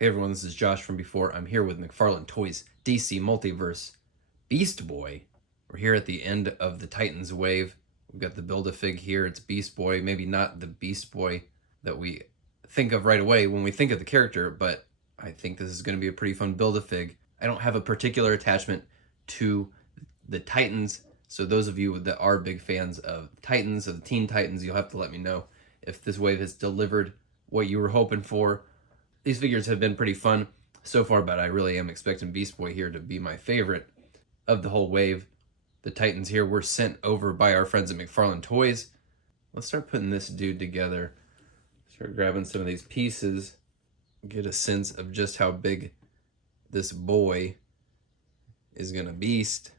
Hey everyone, this is Josh from Before. I'm here with McFarlane Toys DC Multiverse Beast Boy. We're here at the end of the Titans wave. We've got the Build-A-Fig here. It's Beast Boy, maybe not the Beast Boy that we think of right away when we think of the character, but I think this is going to be a pretty fun Build-A-Fig. I don't have a particular attachment to the Titans, so those of you that are big fans of Titans, of the Teen Titans, you'll have to let me know if this wave has delivered what you were hoping for. These figures have been pretty fun so far, but I really am expecting Beast Boy here to be my favorite of the whole wave. The Titans here were sent over by our friends at McFarlane Toys. Let's start putting this dude together. Start grabbing some of these pieces. Get a sense of just how big this boy is gonna beast.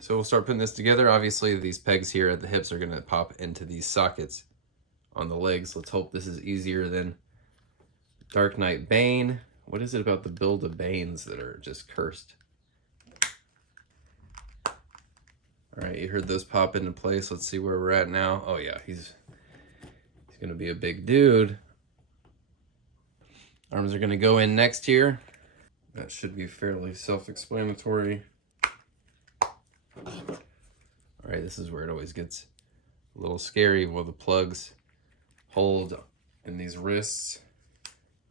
So we'll start putting this together. Obviously these pegs here at the hips are gonna pop into these sockets on the legs. Let's hope this is easier than Dark Knight Bane. What is it about the build of Banes that are just cursed? All right, you heard those pop into place. Let's see where we're at now. Oh yeah, he's gonna be a big dude. Arms are gonna go in next here. That should be fairly self-explanatory. All right, this is where it always gets a little scary while the plugs hold in these wrists.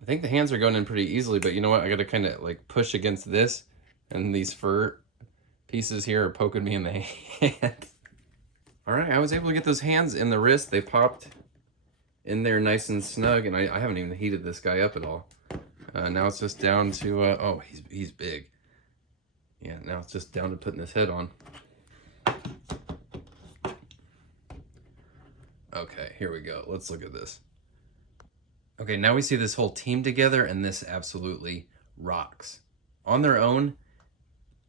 I think the hands are going in pretty easily, but you know what? I gotta kind of like push against this, and these fur pieces here are poking me in the hand. All right, I was able to get those hands in the wrist. They popped in there nice and snug, and I haven't even heated this guy up at all. Now it's just down to, oh, he's big. Yeah, now it's just down to putting this head on. Okay, here we go. Let's look at this. Okay, now we see this whole team together, and this absolutely rocks. On their own,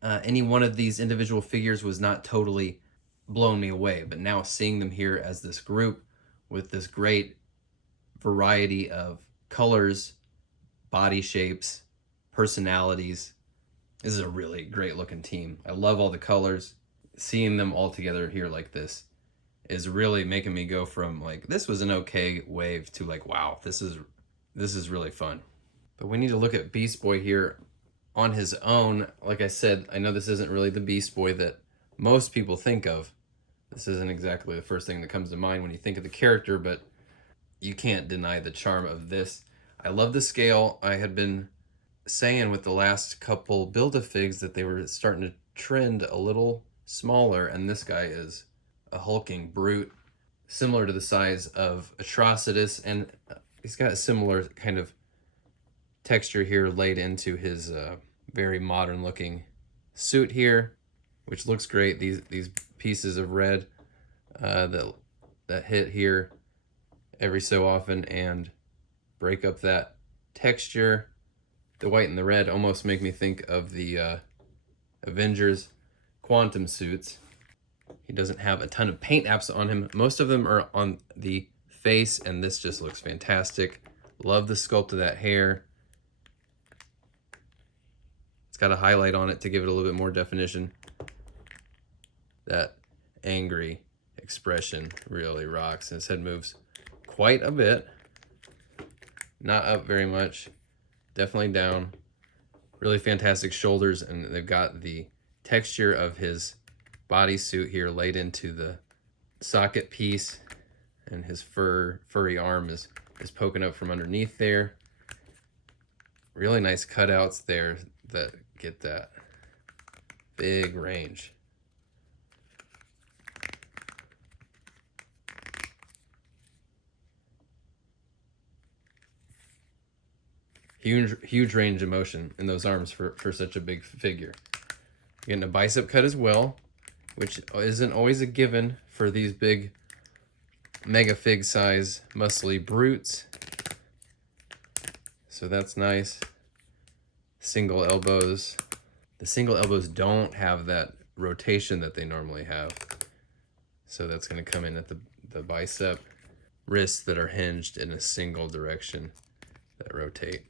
any one of these individual figures was not totally blown me away, but now seeing them here as this group with this great variety of colors, body shapes, personalities, this is a really great looking team. I love all the colors. Seeing them all together here like this is really making me go from like, this was an okay wave to like, wow, this is really fun. But we need to look at Beast Boy here on his own. Like I said, I know this isn't really the Beast Boy that most people think of. This isn't exactly the first thing that comes to mind when you think of the character, but you can't deny the charm of this. I love the scale. I had been saying with the last couple Build-A-Figs that they were starting to trend a little smaller, and this guy is a hulking brute, similar to the size of Atrocitus, and he's got a similar kind of texture here laid into his very modern looking suit here, which looks great. These pieces of red that hit here every so often and break up that texture. The white and the red almost make me think of the Avengers Quantum suits. He doesn't have a ton of paint apps on him. Most of them are on the face, and this just looks fantastic. Love the sculpt of that hair. It's got a highlight on it to give it a little bit more definition. That angry expression really rocks. His head moves quite a bit. Not up very much. Definitely down. Really fantastic shoulders, and they've got the texture of his bodysuit here laid into the socket piece, and his furry arm is poking up from underneath there. Really nice cutouts there that get that big range. Huge range of motion in those arms for such a big figure. Getting a bicep cut as well, which isn't always a given for these big mega fig size muscly brutes. So that's nice. Single elbows. The single elbows don't have that rotation that they normally have. So that's going to come in at the bicep. Wrists that are hinged in a single direction that rotate.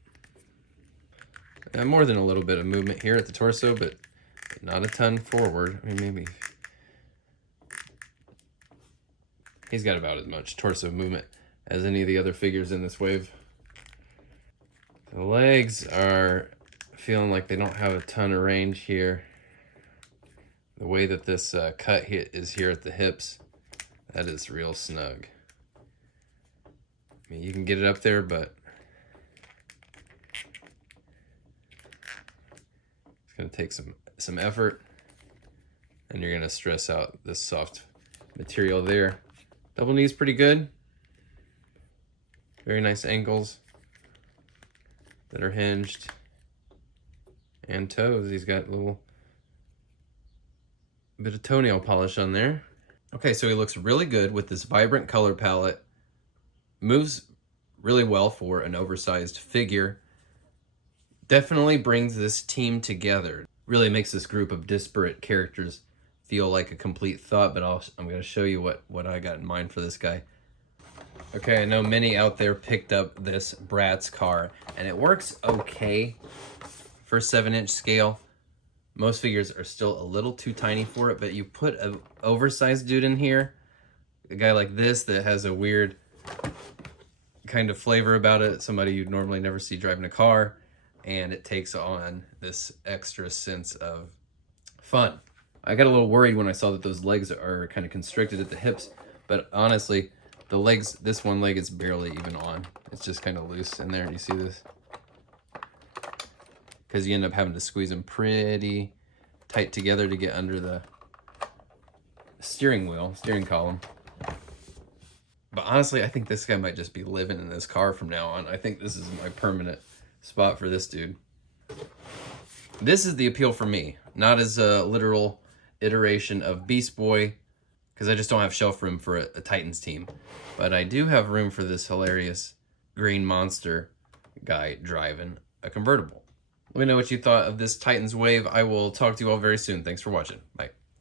More than a little bit of movement here at the torso, but not a ton forward. I mean, maybe he's got about as much torso movement as any of the other figures in this wave. The legs are feeling like they don't have a ton of range here. The way that this cut hit is here at the hips, that is real snug. I mean, you can get it up there, but it's gonna take some effort, and you're gonna stress out this soft material there. Double knee is pretty good. Very nice ankles that are hinged. And toes, he's got a little bit of toenail polish on there. Okay, so he looks really good with this vibrant color palette. Moves really well for an oversized figure. Definitely brings this team together. Really makes this group of disparate characters feel like a complete thought, but I'm going to show you what I got in mind for this guy. Okay, I know many out there picked up this Bratz car, and it works okay for 7-inch scale. Most figures are still a little too tiny for it, but you put an oversized dude in here, a guy like this that has a weird kind of flavor about it, somebody you'd normally never see driving a car, and it takes on this extra sense of fun. I got a little worried when I saw that those legs are kind of constricted at the hips, but honestly, the legs, this one leg is barely even on. It's just kind of loose in there. You see this? Because you end up having to squeeze them pretty tight together to get under the steering column. But honestly, I think this guy might just be living in this car from now on. I think this is my permanent spot for this dude. This is the appeal for me, not as a literal iteration of Beast Boy, because I just don't have shelf room for a Titans team. But I do have room for this hilarious green monster guy driving a convertible. Let me know what you thought of this Titans wave. I will talk to you all very soon. Thanks for watching. Bye.